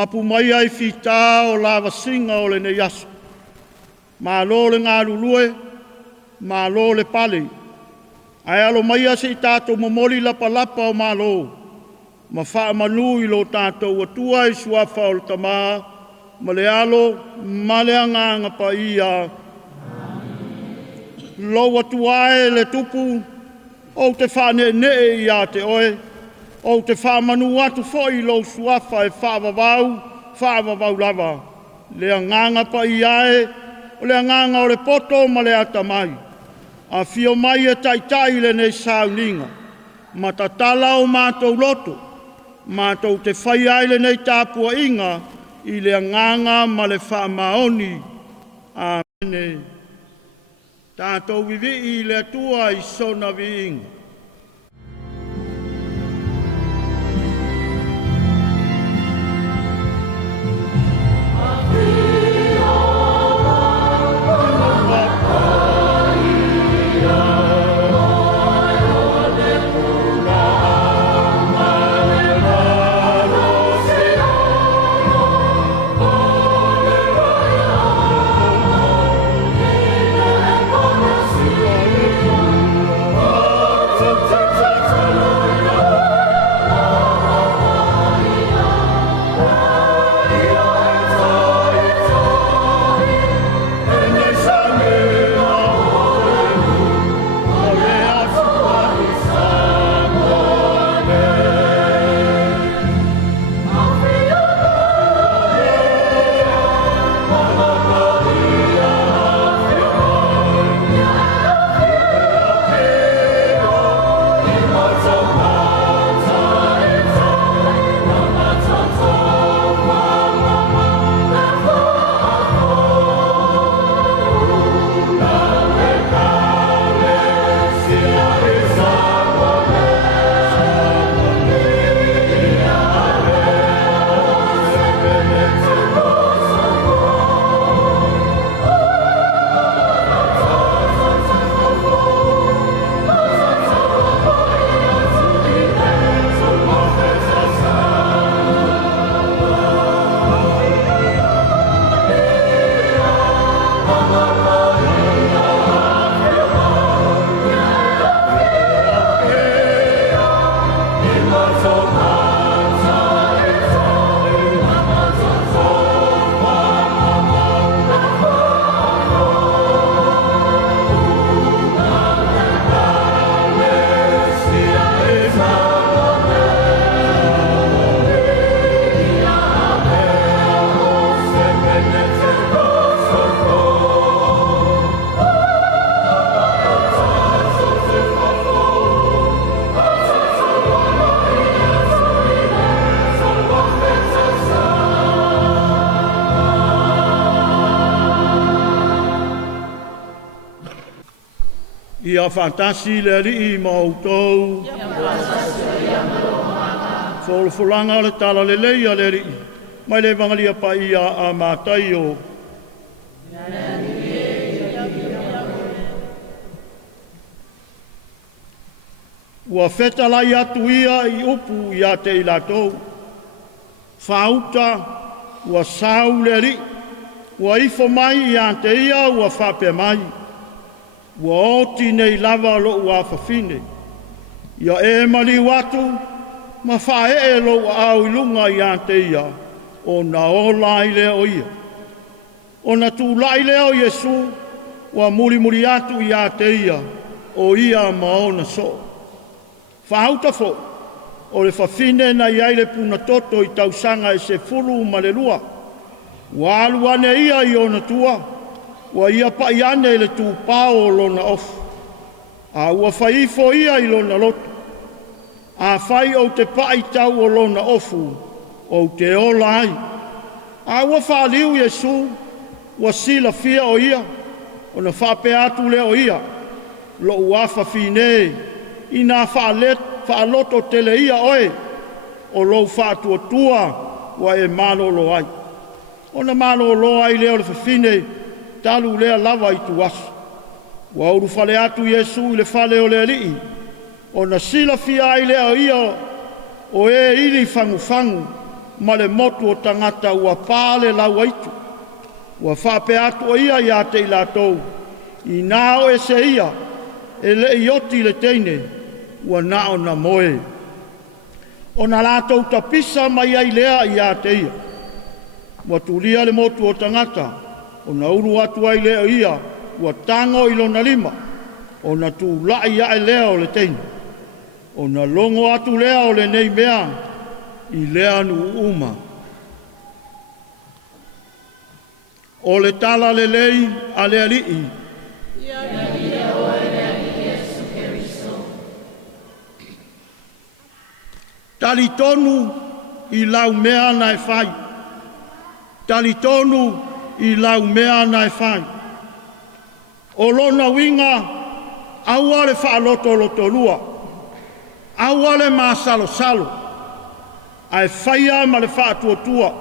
Mapu mai ai fita o lava singa o le ne yasu. Ma lo le ngā lulue, ma lo le pale. Ai alo mai ase i tātou momoli lapa lapa o ma lo. Ma wha manu i lo tātou atua i suafa o le tamā, ma le alo, ma le anganga pa ia. Lo atua e le tupu, o te whane ne i a te oe, o te wha manu atu foi lo suafa e whaavavau lava. Le anganga pa ia e, o le anganga o le poto ma le atamai. A fio mai e taitai le nei sauninga. Ma ta tala o mātou loto. Mātou te whai aile nei tāpua inga i le anganga ma le whaamaoni. Amene. Tātou vivi i le atua i sona vi inga. Ia fantasi le rii mautou. Folanga o le tala le leia le rii. Mai le vangalia pa ia a mātai o. Ua feta lai atu ia i upu ia te i latou. Whauta, ua sau le rii. Ua ifo mai ia te ia ua whape mai. Ua oti nei lava lo ua whawhine. Ia e mali watu, ma whae e lo au ilunga i ante ia, o na o lai leo ia. O na tu lai leo Yesu, ua muri atu i ante ia, o ia maona so. Whahauta fo, o le whawhine na iai le puna toto i tausanga e se furu ma le lua. Ua aluane ia i ona tua. Ua ia pa iane le tu pao lona ofu. A ua whaifo ia i lona loto. A whai o te pai tau o lona ofu, o te ola ai. A ua whaaliu Yesu, ua sila fia o ia, o na whape atu le o ia, lo uafa fine, i nā whaaloto tele ia oe, o lo whaatua tua, ua e malolo ai. O na malolo ai leo le whawhine, talu lea lava i tu asu. Wa uru fale atu Yesu i le fale o le alii. O na sila fia ai lea ia o e ili fangu fangu. ma le motu o tangata ua pāle lau aitu. Ua whape atu ia ia te ilatou. I nao e se ia, e le ioti le teine, ua nao na moe. O na lātou tapisa mai ai lea ia te ia. Ua tulia le motu o tangata, o na uru atu ai lea ia, ua tango ilo na lima, o na tu lai ia e lea o le teine. O na longo atu lea o le nei mea, i lea nu uma. O le tala le lei a le alii. Tali tonu i lau mea na e whai. Tali tonu i lau mea na e whai. O lona winga, aua le whaaloto loto lua. Aua le maa salo salo. Ai whaia ma le whaatuatua.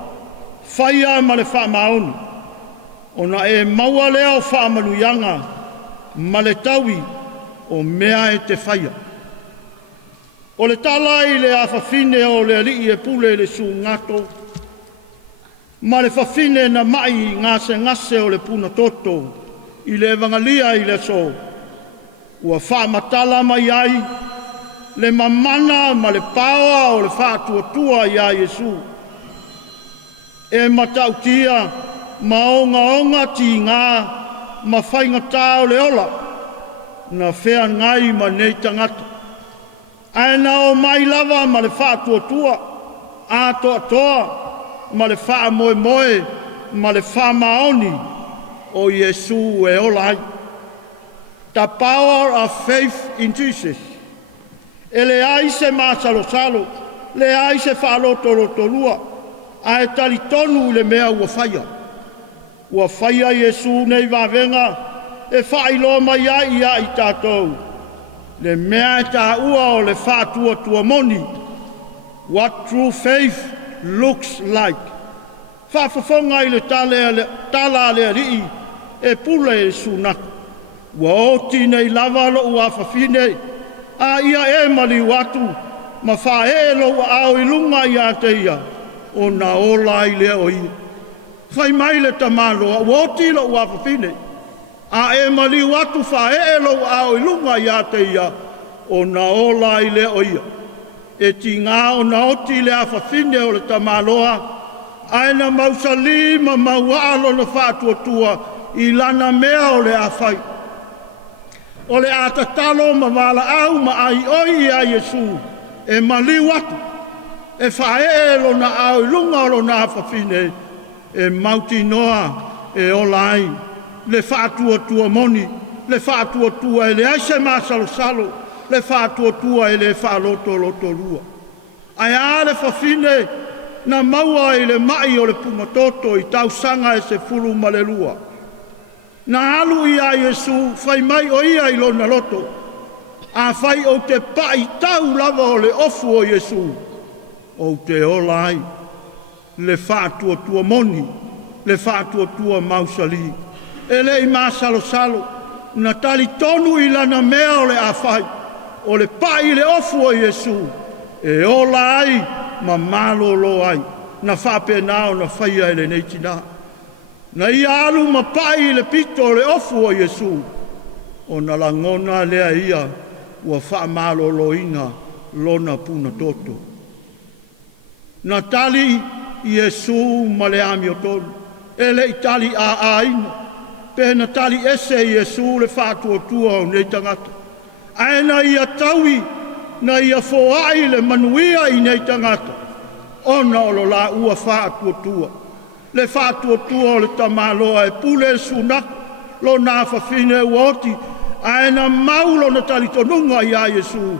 Whaia ma le whaamaonu. Ona e maua lea o whaamanuyanga. Ma le tawi o mea e te whaia. O le tala i le awhawhine o le alii e pule le su ngato. Ma le whawhine na mai ngase o le puna toto. I le evangalia i le so. Ua whaamatala mai ai. Le mamana ma le pawa o le whaatuatua i a Yesu. E matautia ma onga ti ngā ma whainga tā o le ola. Na whea ngai ma nei tangata. Aina o mai lava ma le whaatuatua, a toa, ma le wha moe, ma le wha maoni o Yesu e olai. The power of faith in Jesus. E le aise ma salo, le aise whaaloto lua, a e talitonu le mea ua whaia. Ua whaia Yesu nei wawenga, e whailo mai ai i tātou. Le mea e tā ua o le whātua moni. What true faith looks like. Whawhawhonga i le tala le rii e pule e sunat. Ua oti nei lava lo ua whawhine. A ia e mali watu. Ma whae lo ua au i lunga i a te ia. O na ola i lea o ia. Whai mai le tamaloa. Ua oti lo ua whawhine. A e mali watu whae lo au i lunga i a te ia. O na ola i lea o ia. E ti ngā o na oti le a whawhine o le tamaloa. Ai na mausali ma maualo na whātuatua i lana mea o le a whai. O le a tatalo ma wala au ma ai oi a Yesu. E mali watu. E whae lo na au i lunga o na whawhine. E mauti noa e olai. Le whātuatua moni. Le whātuatua e le aise ma salo. Le whātuatua e le whāloto lua. Ai a le whawhine na maua i le mai o le pumatoto i tausanga e se fulu ma le lua. Na alu i a Yesu whai mai o ia i lona loto. A whai o te pai tau lava o le ofu o Yesu. O te olai. Le whātuatua moni. Le whātuatua mausali. E le i mā salo. Na tali tonu i lana mea o le a whai. O le pai le ofu o Yesu. E ola ai, ma malolo ai. Na whape nao na whaia ele nei tina. Na i alu ma pai le pito le ofu o Yesu. O na langona lea ia, ua wha malolo ina, lona puna toto. Na tali Yesu ma le ami o tonu. Ele i tali a aina. Pe na tali ese Yesu le whātuatua o nei tangata. Aina ia taui, na ia foai le manuia i nei tangata. Ona o lo la ua whātuatua. Le whātuatua o le tamaloa e pule sunak, lo nā whawhine uoti, aina maulo na talitonunga i a Yesu.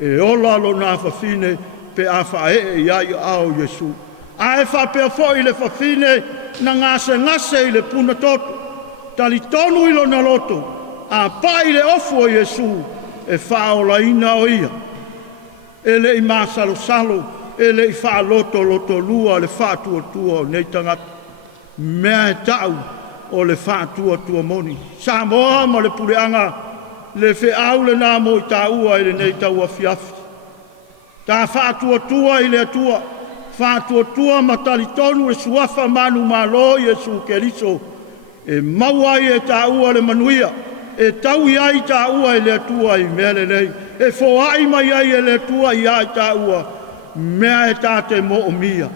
E ola lo nā whawhine pe a whae i a ao Yesu. A e whapea fo i le whawhine na ngase i le puna toto. Talitonu i lo na loto, a pa i le ofu o Yesu. E whaola ina o ia. E le i mā salo, e le i whaaloto lua le whātuatua o nei tangata. Mea e tau o le whātuatua moni. Samoa ma le pureanga, le wheau le nā mo i tā ua i le nei tau a fiafi. Tā whātuatua i le atua, whātua ma talitonu e suafa manu malo Iesu Keriso. E maua i e tā ua le manuia. E tau i ai tā ua i le atua i mea le lei. E fōai mai ai e le atua i ai tā ua. Mea e tā te mo o mia.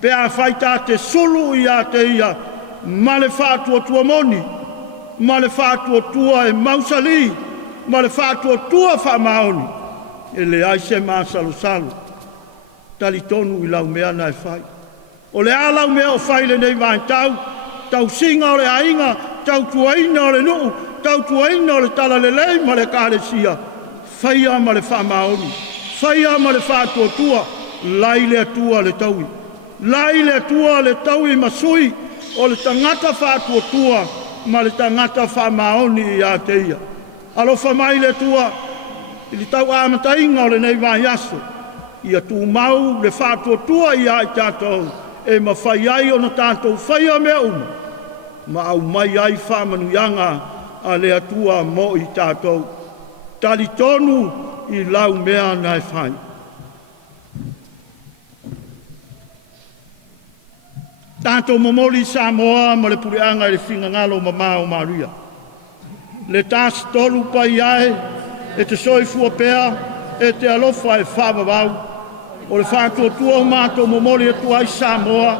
Pea whai tā te sulu i a te ia. Ma le whātua moni. Ma le whātua e mausali. Ma le whātua whamaoni. E le ai se maa salu. Talitonu i lau mea na e whai. O le alau mea o whai le nei mai tau singa o le ainga, tau tuaina o le nuu, tau tuaina o le tala le lei ma le kālesia. Whaia ma le whamaoni. Whaia ma le whātua, lai le atua le taui. Lai le atua le taui masui o le tangata whātua ma le tangata whamaoni i a teia. Alofa mai le atua, i li tau amatainga o le nei mai aso. Ia tu mau le whātua i a i tātou, e ma whai ai o na tātou whaia mea uma. Ma au mai ai whamanuianga a le atua mo i tātou. Talitonu i lau mea nai whai. Tātou momoli Samoa ma le pureanga i le whinga ngalo ma mao maria. Le tāsi tolu pai ai, e te soifua pea, e te alofa e whawawau. O le whātua o mātou momoli e tuai Samoa,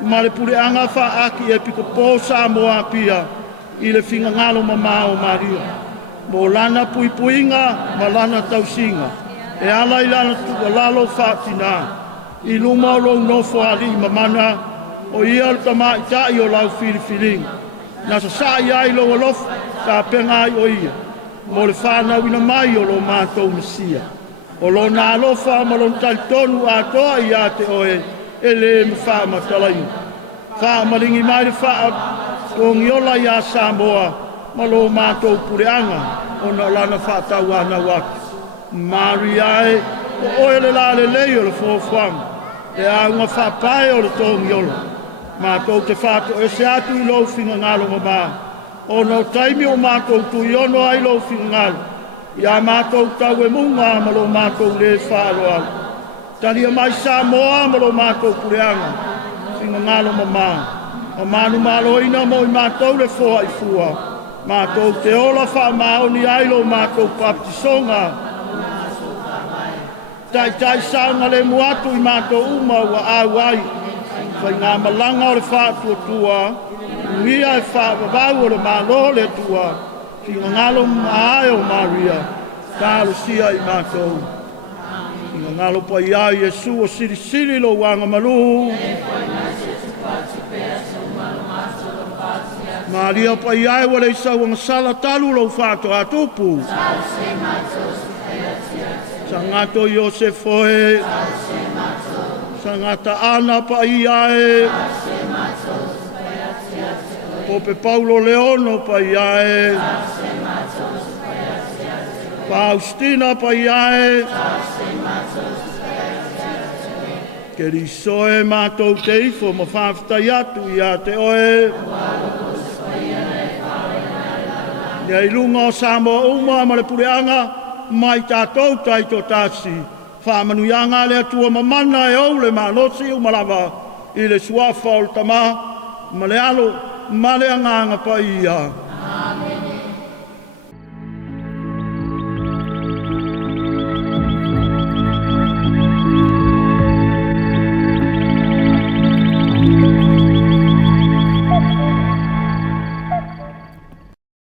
ma le pureanga whaaki e piko pō Samoa pia, i le whinga ngalo ma mao maria. Mo lana puipuinga, ma lana tausinga. E ala i lana tuka lalo whātina, i luma o lou nofo ali ma mana, o ia le tamai tai o lau whiriwhiringa. Nasa sa ai lo alof, ka penga ai o ia. Mo le whanau ina mai o lo mātou mesia. O lo nā alofa ma lo talitonu a toa i a te oe, e le me wha matalai. Wha maringi mai le wha o ngiola i a Samoa, ma lo mātou pureanga, o na lana wha tau ana waki. Mari ai, o oe le la le lei o le fōwhanga, e a unga wha pae o le tō ngiola. Mātou te whātou e se atu i lo whinga ngalo ma mā. O no taimi o mātou tu i ono ai lo whinga ngalo. Ia mātou tau e munga ma lo mātou le whālo au. Tani a mai Samoa ma lo mātou pureanga. Whinga ngalo ma mā. O mānu mālo ina mo i mātou le fōa i fua. Mātou te ola wha maoni ai lo mātou baptisonga. Tai saunga le muatu i mātou uma wa au ai. Whai ngā malanga o le whātua, ria e whāwawau o le mālo le tua, ki ngā ngalo maae o Maria, kālo sia i mātou. Ki ngā ngalo pa i ai Iesu o siri lo wanga malu. Maria pa i ai wale isa wanga sala talu lo whātua atupu. Sangato Iosefoe. Sangata ana pa i ae. Pope Paulo Leono pa i ae. Faustina pa i ae. Ke risoe mātou te ifo ma whawhitai atu i a te oe. Nei lunga o Samoa uma ma le pureanga mai tātou taito tāsi. Whamanuianga le atua mamana e au le malosi o malawa i le suafa o le tama, ma le alo, ma le anganga pa ia.